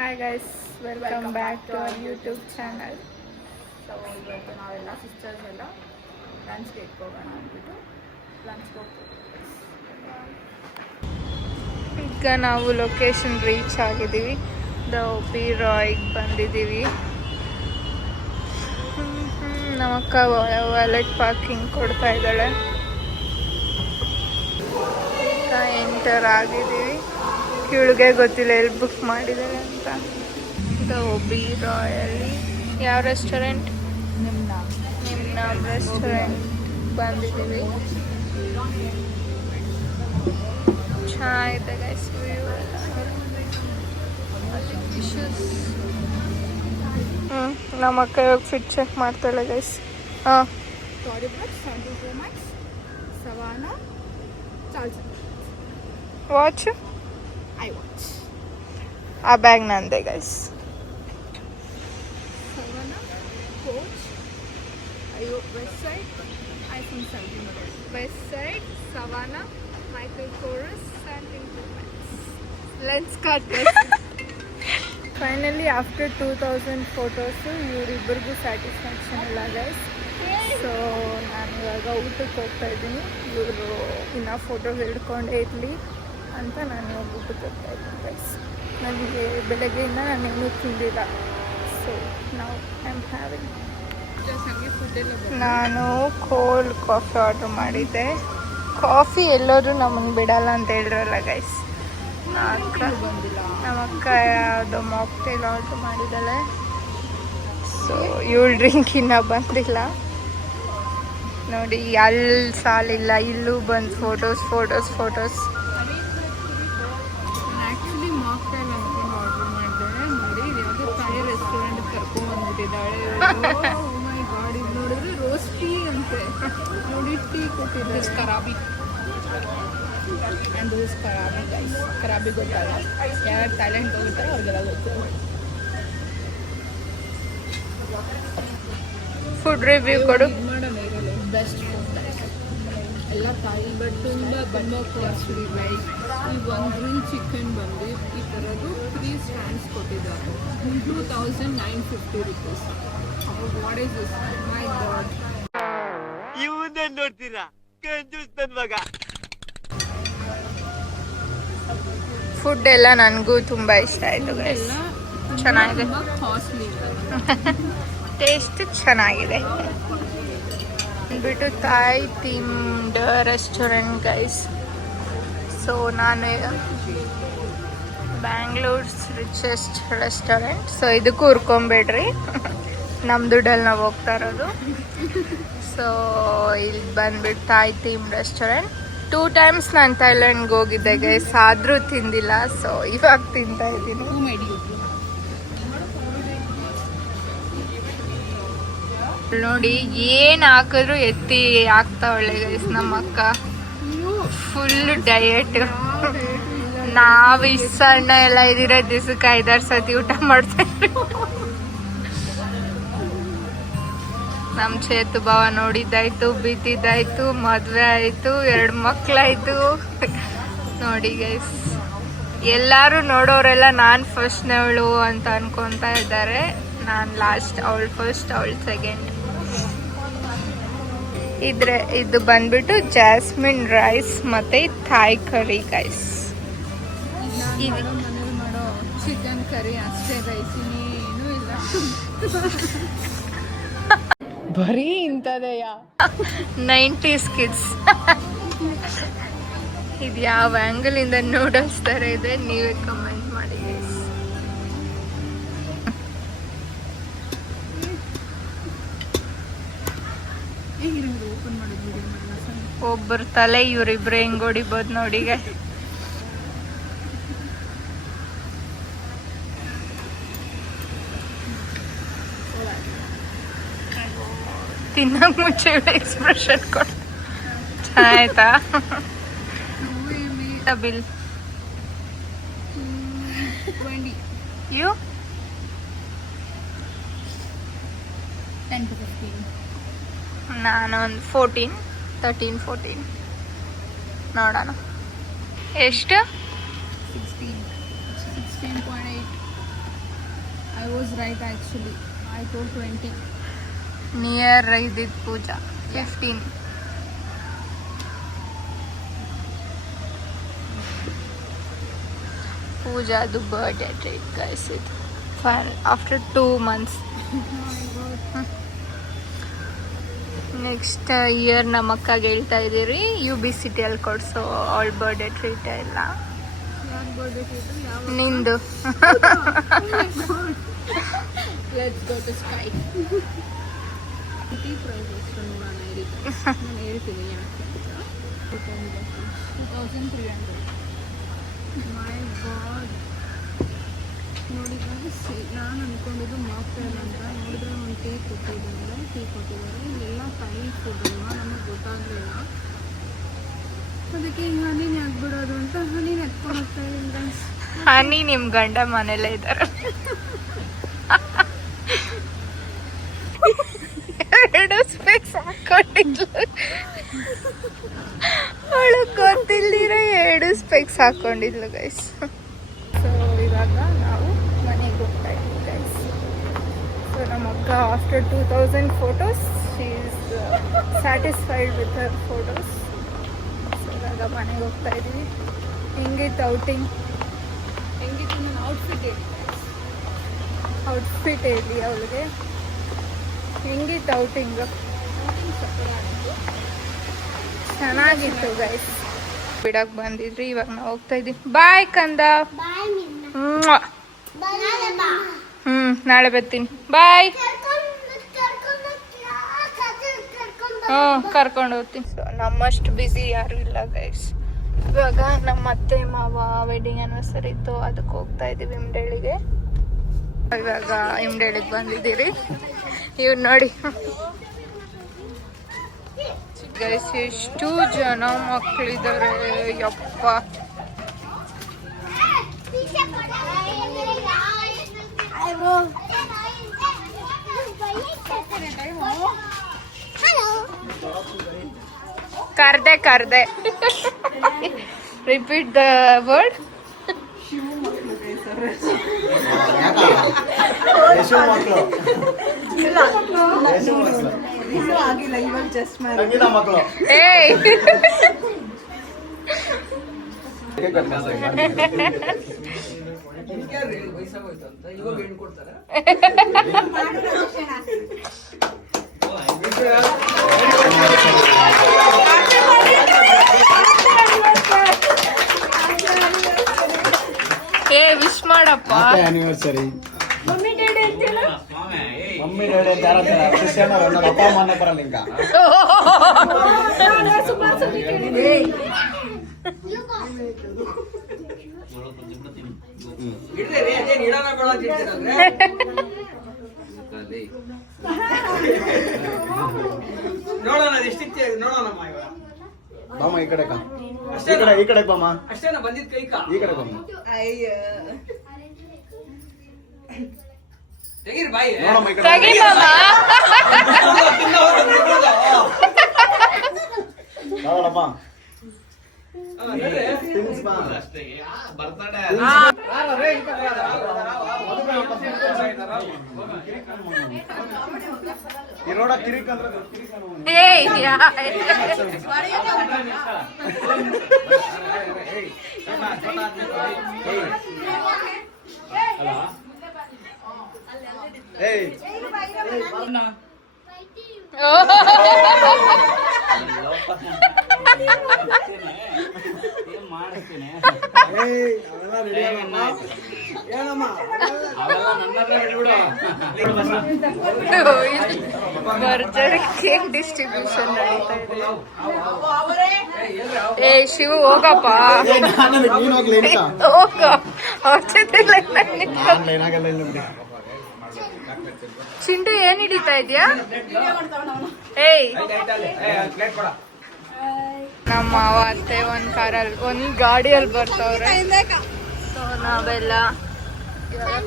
Hi guys, welcome back to our YouTube channel. So ಇವತ್ತು ನಾವೆಲ್ಲ sisters ಎಲ್ಲ ಲಂಚ್ಗೆ ಇಟ್ಕೋಗೋಣ ಅಂದ್ಬಿಟ್ಟು ಲಂಚ್ಗೆ ಹೋಗ್ತೀವಿ. ಈಗ ನಾವು ಲೊಕೇಶನ್ ರೀಚ್ ಆಗಿದ್ದೀವಿ. ದ ರಾಯ್ಗೆ ಬಂದಿದ್ದೀವಿ. ನಮ್ಮಕ್ಕ ವ್ಯಾಲೆಟ್ ಪಾರ್ಕಿಂಗ್ ಕೊಡ್ತಾ ಇದ್ದಾಳೆ. ಈಗ ಎಂಟರ್ ಆಗಿದ್ದೀವಿ. ಇವಳಿಗೆ ಗೊತ್ತಿಲ್ಲ ಎಲ್ಲಿ ಬುಕ್ ಮಾಡಿದ್ದಾಳೆ ಅಂತ. ದ ರಾಯಲ್ಲಿ ಯಾವ ರೆಸ್ಟೋರೆಂಟ್? ನಿಮ್ನ ರೆಸ್ಟೋರೆಂಟ್ ಬಂದಿದ್ದೀವಿ. ಚೆನ್ನಾಗಿದೆ ಗೈಸ್, ವ್ಯೂ ಎಲ್ಲ. ನಮ್ಮ ಅಕ್ಕ ಇವಾಗ ಫಿಟ್ ಚೆಕ್ ಮಾಡ್ತಾಳೆ ಗೈಸ್. ವಾಚ್ ಆ ಬ್ಯಾಗ್ ನಂದೆ guys. West side, Savannah, Michael Kors and improvements. Let's cut this. Finally, after 2000 photos, ಇವರಿಬ್ಬರಿಗೂ satisfaction ಇಲ್ಲ ಗೈಸ್. ಸೊ ನಾನು ಇವಾಗ ಊಟಕ್ಕೆ ಹೋಗ್ತಾ ಇದ್ದೀನಿ. ಇವರು ಇನ್ನೂ ಫೋಟೋ ಹಿಡ್ಕೊಂಡೇ ಇರಲಿ ಅಂತ ನಾನು ಇವಾಗ ಊಟಕ್ಕೆ ಹೋಗ್ತಾ ಇದ್ದೀನಿ ಗೈಸ್. ನನಗೆ ಬೆಳಗ್ಗೆಯಿಂದ ನಾನು ಏನೂ ತಿಂದಿಲ್ಲ. ಸೊ ನಾವು ಐ ಆಮ್ ಹ್ಯಾವಿಂಗ್. ನಾನು ಕೋಲ್ಡ್ ಕಾಫಿ ಆರ್ಡ್ರ್ ಮಾಡಿದ್ದೆ. ಕಾಫಿ ಎಲ್ಲರೂ ನಮಗೆ ಬಿಡಲ್ಲ ಅಂತ ಹೇಳಿದ್ರಲ್ಲ ಗೈಸ್. ನಮ್ಮ ಅಕ್ಕ ಯಾವುದೋ ಮಾಕ್ಟೇಲ್ ಆರ್ಡ್ರ್ ಮಾಡಿದ್ದಾಳೆ. ಸೊ ಇವಳು ಡ್ರಿಂಕ್ ಇನ್ನೂ ಬಂದಿಲ್ಲ ನೋಡಿ. ಅಲ್ಲಿ ಸಾಲಿಲ್ಲ, ಇಲ್ಲೂ ಬಂದು ಫೋಟೋಸ್. ಆ್ಯಕ್ಚುಲಿ ಮಾಕ್ಟೈಲ್ ಅಂದ್ಕೊಂಡು ಆರ್ಡರ್ ಮಾಡಿದೆ. ನೋಡಿ ಯಾವುದೋ ತಾಯಿ ರೆಸ್ಟೋರೆಂಟ್ ಕರ್ಕೊಂಡ್ಬಂದ್ಬಿಟ್ಟಿದ್ದಾಳೆ. ಗಾಡಿ ನೋಡಿದ್ರೆ ರೋಸ್ ಟೀ ಅಂತೆ. ನೋಡಿ ಟೀ ಕೊಟ್ಟಿದ್ದಾರೆ. ಕರಾಬಿ ಆ್ಯಂಡ್ ದೋಸ್ ಕರಾಬಿ ಗೈಸ್. ಕರಾಬಿ ಗೊತ್ತಲ್ಲ, ಯಾರು ಥೈಲ್ಯಾಂಡ್ ಹೋಗಿರ್ತಾರೆ ಅವ್ರಿಗೆಲ್ಲ ಗೊತ್ತು. ಫುಡ್ ರಿವ್ಯೂ ಕೊಡು. ಮಾಡೋಣ ಇರಲ್ಲ, ಬೆಸ್ಟ್ ಫುಡ್ ಎಲ್ಲ ತಾಯಿ. ಬಟ್ ತುಂಬ ಕಾಸ್ಟ್ಲಿ ಗೈಸ್. ಈ ಒಂದು ಗ್ರಿಲ್ ಚಿಕನ್ ಬಂದು ಈ ಥರದ್ದು 3 ಸ್ಟ್ಯಾಂಡ್ಸ್ ಕೊಟ್ಟಿದ್ದಾರೆ. 2950 rupees. What is this? My god. ಇವನ್ನೇ ನೋಡ್ತೀರಾ ಕಂಜೂಸ್ ನನ್ ಮಗ. ಫುಡ್ ಎಲ್ಲ ನನಗೂ ತುಂಬ ಇಷ್ಟ ಆಯಿತು ಗೈಸ್. ಚೆನ್ನಾಗಿದೆ, ಕಾಸ್ಟ್ಲಿ ಟೇಸ್ಟ್ ಚೆನ್ನಾಗಿದೆ. ಬಿಟ್ಟು ತಾಯಿ ಥೀಮ್ಡ್ ರೆಸ್ಟೋರೆಂಟ್ ಗೈಸ್. ಸೊ ನಾನು ಬ್ಯಾಂಗ್ಳೂರ್ಸ್ ರಿಚೆಸ್ಟ್ ರೆಸ್ಟೋರೆಂಟ್. ಸೊ ಇದಕ್ಕೂ ಹುರ್ಕೊಂಬೇಡ್ರಿ, ನಮ್ಮ ದುಡ್ಡಲ್ಲಿ ನಾವು ಹೋಗ್ತಾ ಇರೋದು. ಸೊ ಇಲ್ಲಿ ಬಂದ್ಬಿಟ್ಟು ತಾಯಿ ಥೀಮ್ ರೆಸ್ಟೋರೆಂಟ್. 2 times ನಾನು ಥೈಲ್ಯಾಂಡ್ಗೆ ಹೋಗಿದ್ದೆ ಗೈಸ್, ಆದರೂ ತಿಂದಿಲ್ಲ. ಸೊ ಇವಾಗ ತಿಂತಾ ಇದ್ದೀನಿ. ನೋಡಿ ಏನು ಹಾಕಿದ್ರು ಎತ್ತಿ ಹಾಕ್ತಾವಳೆ ಗೈಸ್ ನಮ್ಮ ಅಕ್ಕ. Full diet. ನಾವು ಇಷ್ಟು ಸಣ್ಣ ಎಲ್ಲ ಇದಿರೋ ದಿವಸಕ್ಕೆ 5-6 ಸತಿ ಊಟ ಮಾಡ್ತೇವೆ. ನಮ್ಮ ಚೇತು ಭಾವ ನೋಡಿದ್ದಾಯ್ತು, ಬಿದ್ದಿದ್ದಾಯ್ತು, ಮದುವೆ ಆಯಿತು, 2 ಮಕ್ಕಳಾಯಿತು. ನೋಡಿ ಗೈಸ್, ಎಲ್ಲರೂ ನೋಡೋರೆಲ್ಲ ನಾನು ಫಸ್ಟ್ನವಳು ಅಂತ ಅನ್ಕೊತಾ ಇದ್ದಾರೆ. ನಾನು ಲಾಸ್ಟ್, ಅವಳು ಫಸ್ಟ್, ಅವಳು ಸೆಕೆಂಡ್. ಇದು ಬಂದ್ಬಿಟ್ಟು ಜಾಸ್ಮಿನ್ ರೈಸ್ ಮತ್ತೆ ಥಾಯ್ ಕರಿ ಗೈಸ್. ಮನೇಲಿ ಮಾಡೋ ಚಿಕನ್ ಕರಿ ಅಷ್ಟೇ ಗೈಸ್, ಇನ್ನೇನು ಇಲ್ಲ. ಬರೀ ಇಂಥದೆಯಾ 90s ಕಿಡ್ಸ್. ಇದು ಯಾವ ಆ್ಯಂಗಲಿಂದ ನೂಡಲ್ಸ್ ಥರ ಇದೆ, ನೀವೇ ಕಮೆಂಟ್ ಮಾಡಿ ಗೈಸ್. ಓಪನ್ ಮಾಡೋದು ಒಬ್ಬರು ತಲೆ ಇವರಿಬ್ರು ಹೆಂಗ್ ಹೊಡಿಬೋದು ನೋಡಿ. ತಿನ್ನಕ್ ಮುಂಚೆ ಎಕ್ಸ್ಪ್ರೆಷನ್ ಕೊಡು. ಚೆನ್ನಾಯ್ತಾ ಬಿಲ್? 20. You 10 to 15. ನಾನೊಂದು 13-14 ನೋಡೋಣ. ಎಷ್ಟು? 16.8. I was right actually. I told 20. Near ಇದ್ದಿದ್ದು ಪೂಜಾ 15. ಪೂಜಾದು ಬರ್ಡೇ ಟ್ರೀಟ್ ಗೈಸ್ ಇದು ಆಫ್ಟರ್ 2 months. ನೆಕ್ಸ್ಟ್ ಇಯರ್ ನಮ್ಮ ಅಕ್ಕಗೆ ಹೇಳ್ತಾ ಇದ್ದೀರಿ UBCT ಅಲ್ಲಿ ಕೊಡ್ಸೋ ಅವಳ ಬರ್ಡೇ ಟ್ರೀಟ್ ಎಲ್ಲ ಯಾರ್ birthday treat? ಯಾವ ನಿಂದು. Let's go to Sky. Tea price ಎಷ್ಟು ನೋಡೋಣ ಇರುತ್ತೆ. ನಾನು ಹೇಳ್ತೀನಿ ಯಾಕೆ ಅಂತ. 2300. My God. ನೋಡಿ guys, ನಾನು ಅನ್ಕೊಂಡಿದ್ದು ಮಾಕ್ಟೇಲ್ ಅಂತ, ನೋಡಿದ್ರೆ ಒಂದು ಟೀ ಕೊಟ್ಟಿದ್ದಾರೆ. ಇಲ್ಲೆಲ್ಲ ಥೈ ಫುಡ್ ಅಲ್ವಾ, ನಮಗೆ ಗೊತ್ತಾಗಲಿಲ್ಲ. ಅದಕ್ಕೆ ಹನಿನೇ ಆಗ್ಬಿಡೋದು ಅಂತ ಹನಿನ ಎತ್ಕೊಂಡು ಹೋಗ್ತಾ ಇದ್ದೀನಿ ಗೈಸ್. ಹನಿ ನಿಮ್ ಗಂಡ ಮನೆಯಲ್ಲೇ ಇದ್ದಾರೆ. 2 ಸ್ಪೆಕ್ಸ್ ಹಾಕೊಂಡಿದ್ಲು. ಅವಳು ಗೊತ್ತಿಲ್ದಿರ 2 ಸ್ಪೆಕ್ಸ್ ಹಾಕೊಂಡಿದ್ಲು ಗೈಸ್. ಸೊ ಇವಾಗ ನಾವು ಮನೆಗೆ ಹೋಗ್ತಾ ಇದ್ದೀವಿ ಗೈಸ್. ಸೊ ನಮ್ಮ ಅಕ್ಕ after 2000 photos she is satisfied with her photos. So ಇವಾಗ ಮನೆಗೆ ಹೋಗ್ತಾ ಇದ್ದೀವಿ. ಹೆಂಗಿತ್ತು ಔಟಿಂಗ್? ಹೆಂಗಿತ್ತು ನನ್ನ ಔಟ್ಫಿಟ್ ಹೇಳಿ ಅವಳಿಗೆ. ಹೆಂಗಿತ್ತು ಔಟಿಂಗ್? ಚೆನ್ನಾಗಿತ್ತು ಗೈಸ್. ಬಿಡಕ್ಕೆ ಬಂದಿದ್ರಿ, ಇವಾಗ ನಾವು ಹೋಗ್ತಾ ಇದ್ದೀವಿ. ಬಾಯ್ ಕಂದ. ನಾಳೆ ಬರ್ತೀನಿ. ಬಾಯ್. ಕರ್ಕೊಂಡು ಹೋಗ್ತೀನಿ. ಸೊ ನಮ್ಮಷ್ಟು ಬ್ಯುಸಿ ಯಾರು ಇಲ್ಲ ಗೈಸ್. ಇವಾಗ ನಮ್ಮ ಅತ್ತೆ ಮಾವ ವೆಡ್ಡಿಂಗ್ ಆನಿವರ್ಸರಿ ಇತ್ತು, ಅದಕ್ಕೆ ಹೋಗ್ತಾ ಇದ್ದೀವಿ ಇಮ್ಡೇಳಿಗೆ. ಇವಾಗ ಇಮ್ಡೇಳಿಗೆ ಬಂದಿದ್ದೀರಿ. ಇವ್ ನೋಡಿ ಗೈಸ್, ಎಷ್ಟು ಜನ ಮಕ್ಕಳಿದ್ದಾರೆ ಯಪ್ಪ. ಕರ್ದೆ ರಿಪೀಟ್ ದ ವರ್ಡ್. ಏಯ್ ವಿಶ್ ಮಾಡಪ್ಪ. ಆನಿವರ್ಸರಿ ಮಮ್ಮಿ ಡ್ಯಾಡಿ ಅಂತ ಯಾರಂತಾರ? ಕ್ರಿಶ್ಚಿಯನ್ ಅವ್ರು ನನ್ನ ಅಪ್ಪ ಅಮ್ಮ ಬರಲ್ಲ ಹಿಂಗ. ಬಾಮ ಈ ಕಡೆ ಈ ಕಡೆ ಬಾಮ, ಈ ಕಡೆ ಬಾಮ. ನೋಡಮ್ಮ ಈ ಕಡೆ. ನೋಡಪ್ಪ ಈ ರೋಡ ಕಿರಿಕ್ ಅಂದ್ರೆ ಭರ್ಜರಿ ಕೇಕ್ ಡಿಸ್ಟ್ರಿಬ್ಯೂಷನ್ ನಡೀತಾ ಇದೆ. ಏ ಶಿವು ಹೋಗಪ್ಪ, ಹೋಗ ಅವ್ರ ಜೊತೆ ಚಿಂಟು ಏನ್ ಹಿಡಿತಾ ಇದ್ಯಾ? ಏಯ್ ನಮ್ಮ ಮಾವ ಅತ್ತೆ ಒಂದ್ ಗಾಡಿಯಲ್ಲಿ ಬರ್ತವ್ರೆ. ಸೊ ನಾವೆಲ್ಲ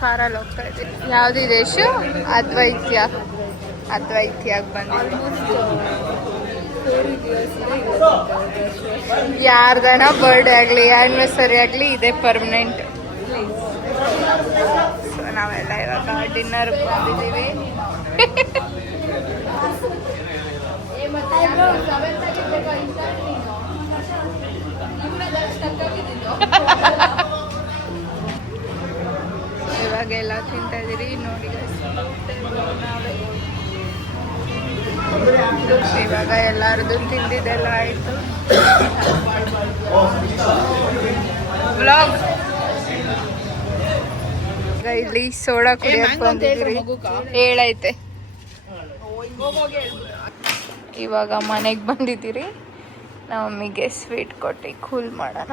ಕಾರಲ್ಲಿ ಹೋಗ್ತಾ ಇದ್ದೀವಿ. ಯಾವ್ದು ದೇಶ? ಅದ್ವೈತ್ಯಾಗಿ ಬಂದಿದ್ದೀವಿ. ಯಾರ್ದನ ಬರ್ಡೇ ಆಗ್ಲಿ ಆನಿವರ್ಸರಿ ಆಗ್ಲಿ ಇದೆ ಪರ್ಮನೆಂಟ್. ಸೊ ನಾವೆಲ್ಲ ಇವಾಗ ಇವಾಗ ಡಿನ್ನರ್ ಬಂದಿದ್ದೀವಿ. ಇವಾಗ ಎಲ್ಲ ತಿಂತಾ ಇದೀರಿ ನೋಡಿ guys. ಇವಾಗ ಎಲ್ಲಾರದು ತಿಂದಿದ್ದೆಲ್ಲ ಆಯ್ತು. ವ್ಲಾಗ್ ಇಲ್ಲಿ ಸೋಡಾ ಕುಡಿಯಕ್ ಬಂದಿದ್ದೀರಿ. ಹೇಳೈತೆ ಇವಾಗ ಮನೆಗೆ ಬಂದಿದ್ದೀರಿ. ನಮ್ಮ ಮಮ್ಮಿಗೆ ಸ್ವೀಟ್ ಕೊಟ್ಟು ಕೂಲ್ ಮಾಡೋಣ.